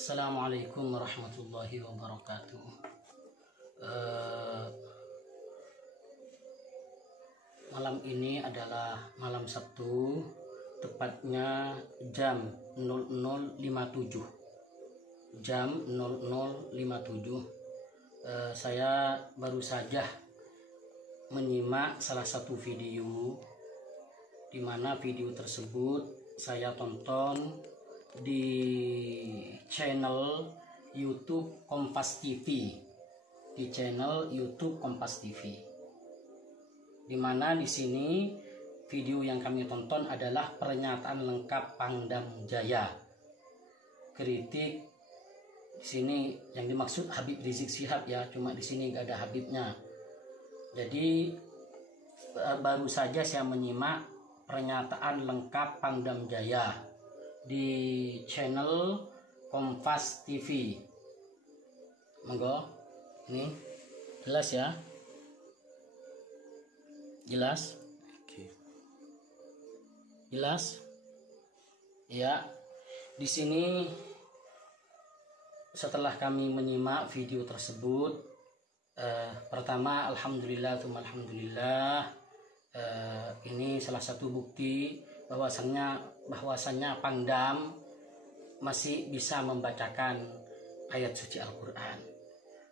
Assalamualaikum warahmatullahi wabarakatuh. Malam ini adalah malam Sabtu, tepatnya jam 00.57. Jam 00.57. Saya baru saja menyimak salah satu video, di mana video tersebut saya tonton di channel YouTube Kompas TV, di channel YouTube Kompas TV, di mana di sini video yang kami tonton adalah pernyataan lengkap Pangdam Jaya. Kritik di sini yang dimaksud Habib Rizik Syihab ya, cuma di sini nggak ada Habibnya. Jadi baru saja saya menyimak pernyataan lengkap Pangdam Jaya di channel Kompas TV. Monggo, ini jelas ya, jelas, jelas ya. Di sini setelah kami menyimak video tersebut, pertama alhamdulillah, ini salah satu bukti bahwasannya Pangdam masih bisa membacakan ayat suci Al-Quran.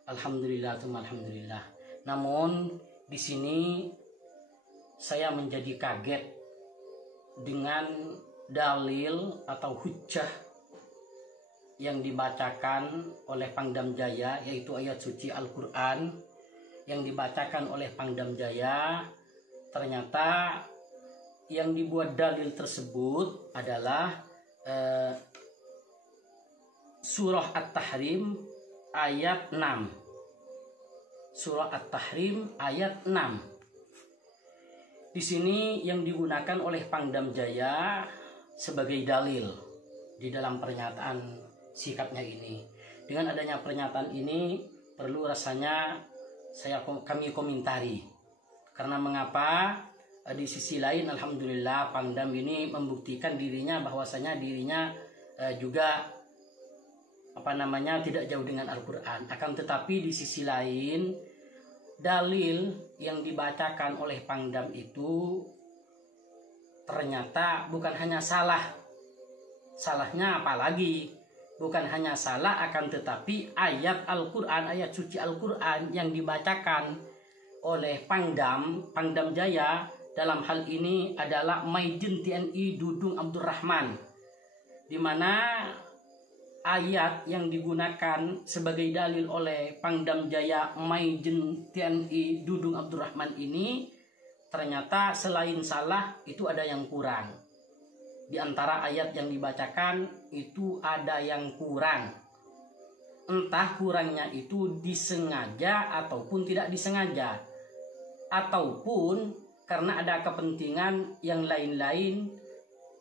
Alhamdulillah. Namun di sini saya menjadi kaget dengan dalil atau hujjah yang dibacakan oleh Pangdam Jaya, yaitu ayat suci Al-Quran yang dibacakan oleh Pangdam Jaya. Ternyata yang dibuat dalil tersebut adalah surah At-Tahrim ayat 6. Surah At-Tahrim ayat 6. Di sini yang digunakan oleh Pangdam Jaya sebagai dalil di dalam pernyataan sikapnya ini. Dengan adanya pernyataan ini perlu rasanya kami komentari. Karena mengapa? Di sisi lain alhamdulillah Pangdam ini membuktikan dirinya bahwasanya dirinya juga tidak jauh dengan Al-Quran. Akan tetapi di sisi lain dalil yang dibacakan oleh Pangdam itu ternyata bukan hanya salah. Salahnya apalagi? Bukan hanya salah, akan tetapi ayat Al-Quran, ayat suci Al-Quran yang dibacakan oleh Pangdam Jaya dalam hal ini adalah Majen TNI Dudung Abdurrahman, di mana ayat yang digunakan sebagai dalil oleh Pangdam Jaya Majen TNI Dudung Abdurrahman ini ternyata selain salah itu ada yang kurang. Di antara ayat yang dibacakan itu ada yang kurang. Entah kurangnya itu disengaja ataupun tidak disengaja, ataupun karena ada kepentingan yang lain-lain,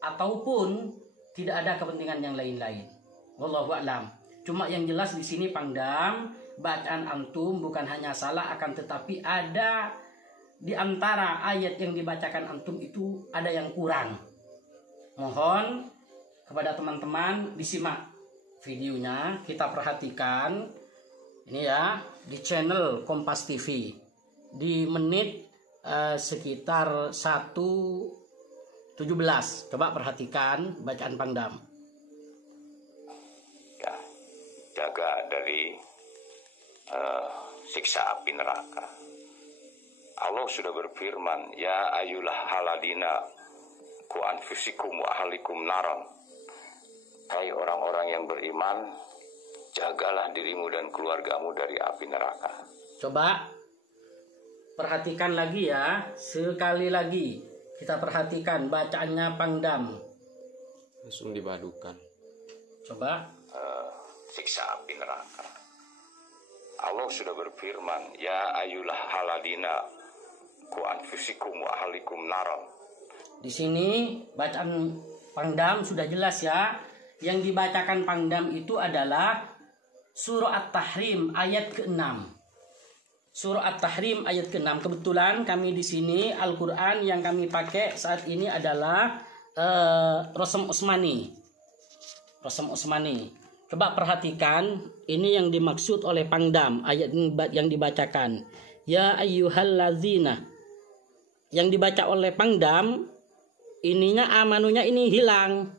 ataupun tidak ada kepentingan yang lain-lain. Wallahu a'lam. Cuma yang jelas di sini Pangdam, bacaan antum bukan hanya salah, akan tetapi ada di antara ayat yang dibacakan antum itu ada yang kurang. Mohon kepada teman-teman disimak videonya, kita perhatikan ini ya di channel Kompas TV di menit sekitar 1:17. Coba perhatikan bacaan Pangdam. Ya, jaga dari siksa api neraka. Allah sudah berfirman, ya ayyuhal haladina ku anfusikum wa ahlikum naron. Hai orang-orang yang beriman, jagalah dirimu dan keluargamu dari api neraka. Coba perhatikan lagi ya, sekali lagi kita perhatikan bacaannya Pangdam. Langsung dibadukan. Coba siksa api neraka. Allah sudah berfirman, ya ayyuhal haladina ku anfusikum wa ahlikum naron. Di sini bacaan Pangdam sudah jelas ya. Yang dibacakan Pangdam itu adalah surah At-Tahrim ayat ke-6. Surah At-Tahrim ayat ke-6. Kebetulan kami di sini Al-Quran yang kami pakai saat ini adalah Rosem Usmani. Coba perhatikan, ini yang dimaksud oleh Pangdam, ayat yang dibacakan. Ya ayyuhallazina. Yang dibaca oleh Pangdam, ininya amanunya ini hilang.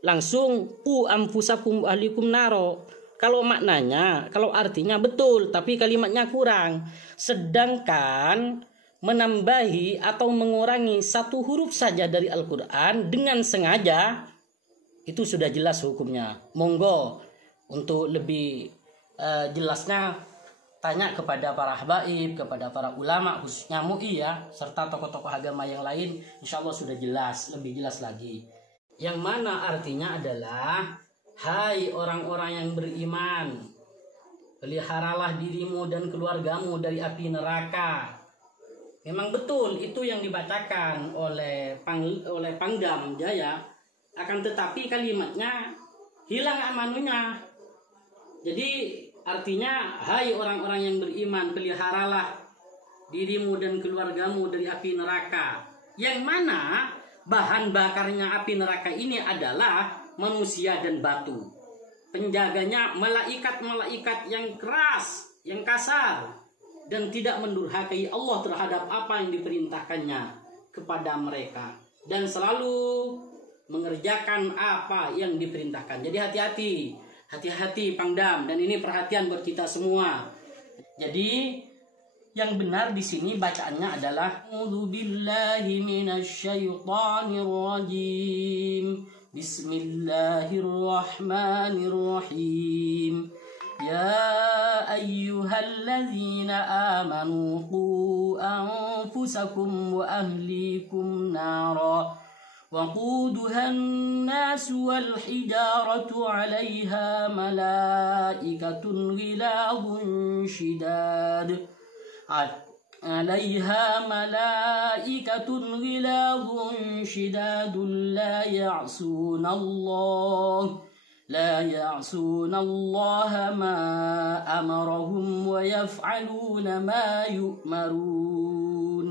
Langsung ku anfusakum ahlikum naro. Kalau maknanya, kalau artinya betul, tapi kalimatnya kurang. Sedangkan menambahi atau mengurangi satu huruf saja dari Al-Quran dengan sengaja, itu sudah jelas hukumnya. Monggo untuk lebih jelasnya tanya kepada para habaib, kepada para ulama khususnya MUI ya, serta tokoh-tokoh agama yang lain, insya Allah sudah jelas, lebih jelas lagi. Yang mana artinya adalah, hai orang-orang yang beriman, peliharalah dirimu dan keluargamu dari api neraka. Memang betul itu yang dibacakan oleh Pangdam Jaya. Akan tetapi kalimatnya hilang amanunya. Jadi artinya, hai orang-orang yang beriman, peliharalah dirimu dan keluargamu dari api neraka. Yang mana bahan bakarnya api neraka ini adalah manusia dan batu. Penjaganya malaikat-malaikat yang keras, yang kasar, dan tidak mendurhakai Allah terhadap apa yang diperintahkannya kepada mereka, dan selalu mengerjakan apa yang diperintahkan. Jadi hati-hati Pangdam, dan ini perhatian buat kita semua. Jadi yang benar di sini bacaannya adalah A'udzubillahi minasyaitonirrajim. Bismillahirrahmanirrahim. Ya ayyuhalladzina amanu qu anfusakum wa ahlikum nara وقودها الناس والحجارة عليها ملائكة غلاظ شداد لا يعصون الله ما أمرهم ويفعلون ما يؤمرون.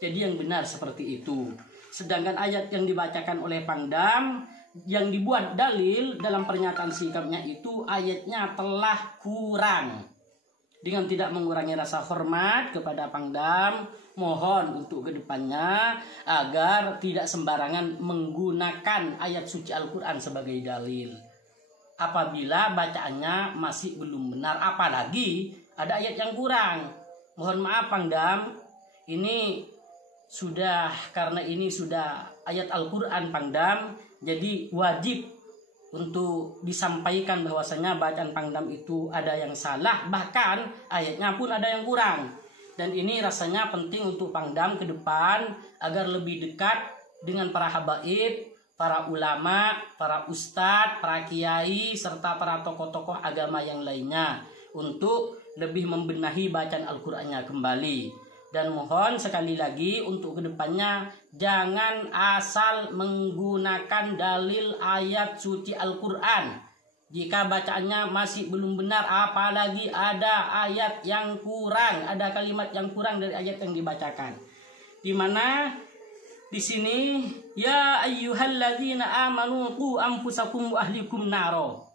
Jadi yang benar seperti itu. Sedangkan ayat yang dibacakan oleh Pangdam, yang dibuat dalil dalam pernyataan sikapnya itu, ayatnya telah kurang. Dengan tidak mengurangi rasa hormat kepada Pangdam, mohon untuk kedepannya agar tidak sembarangan menggunakan ayat suci Al-Quran sebagai dalil. Apabila bacaannya masih belum benar, apalagi ada ayat yang kurang. Mohon maaf Pangdam, karena ini sudah ayat Al-Quran Pangdam, jadi wajib untuk disampaikan bahwasanya bacaan Pangdam itu ada yang salah, bahkan ayatnya pun ada yang kurang. Dan ini rasanya penting untuk Pangdam ke depan agar lebih dekat dengan para habaib, para ulama, para ustadz, para kiai, serta para tokoh-tokoh agama yang lainnya untuk lebih membenahi bacaan Al-Qurannya kembali. Dan mohon sekali lagi untuk kedepannya jangan asal menggunakan dalil ayat suci Al-Quran jika bacaannya masih belum benar, apalagi ada ayat yang kurang, ada kalimat yang kurang dari ayat yang dibacakan. Di mana di sini ya ayyuhalladzina amanu qu anfusakum wa ahlikum naro.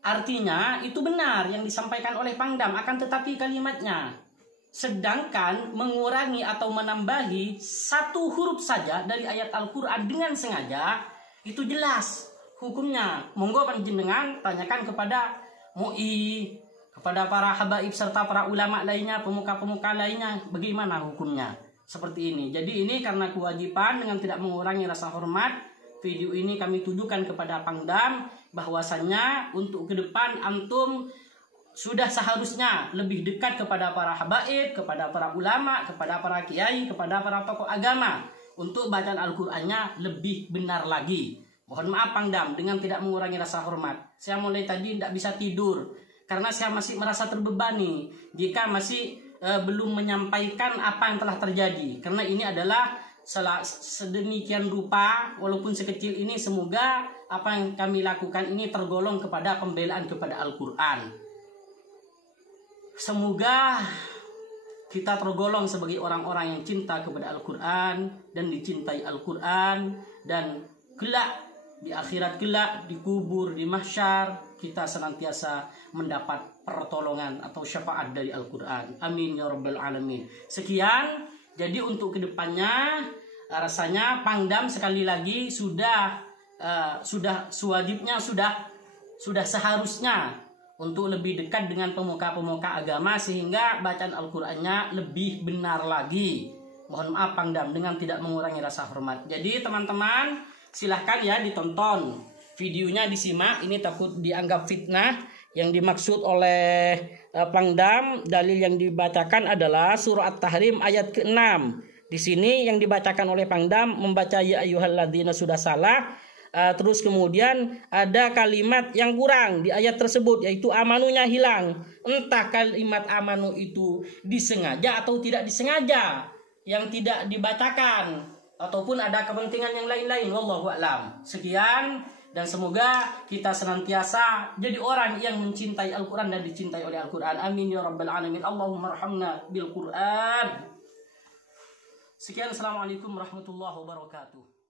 Artinya itu benar yang disampaikan oleh Pangdam, akan tetapi kalimatnya. Sedangkan mengurangi atau menambahi satu huruf saja dari ayat Al-Quran dengan sengaja, itu jelas hukumnya. Monggo panjenengan tanyakan kepada MUI, kepada para habaib serta para ulama lainnya, pemuka-pemuka lainnya, bagaimana hukumnya. Seperti ini. Jadi ini karena kewajiban dengan tidak mengurangi rasa hormat, video ini kami tujukan kepada Pangdam bahwasannya untuk ke depan antum sudah seharusnya lebih dekat kepada para habaib, kepada para ulama, kepada para kiai, kepada para tokoh agama untuk bacaan Al-Qur'annya lebih benar lagi. Mohon maaf Pangdam dengan tidak mengurangi rasa hormat. Saya mulai tadi tidak bisa tidur karena saya masih merasa terbebani jika masih belum menyampaikan apa yang telah terjadi. Karena ini adalah sedemikian rupa, walaupun sekecil ini, semoga apa yang kami lakukan ini tergolong kepada pembelaan kepada Al-Qur'an. Semoga kita tergolong sebagai orang-orang yang cinta kepada Al-Quran dan dicintai Al-Quran, dan kelak di akhirat kelak, di kubur, di mahsyar, kita senantiasa mendapat pertolongan atau syafaat dari Al-Quran. Amin ya rabbal alamin. Sekian, jadi untuk kedepannya rasanya Pangdam sekali lagi sudah sewajibnya, sudah seharusnya untuk lebih dekat dengan pemuka-pemuka agama sehingga bacaan Al-Qur'annya lebih benar lagi. Mohon maaf Pangdam dengan tidak mengurangi rasa hormat. Jadi teman-teman silahkan ya ditonton videonya, disimak. Ini takut dianggap fitnah. Yang dimaksud oleh Pangdam, dalil yang dibacakan adalah surah At-Tahrim ayat ke-6. Di sini yang dibacakan oleh Pangdam membaca ya ayyuhalladzina sudah salah. Terus kemudian ada kalimat yang kurang di ayat tersebut, yaitu amanunya hilang. Entah kalimat amanu itu disengaja atau tidak disengaja yang tidak dibacakan, ataupun ada kepentingan yang lain-lain. Wallahu a'lam. Sekian, dan semoga kita senantiasa jadi orang yang mencintai Al-Quran dan dicintai oleh Al-Quran. Amin ya rabbal alamin. Allahumma arhamna bil Quran. Sekian, assalamualaikum warahmatullahi wabarakatuh.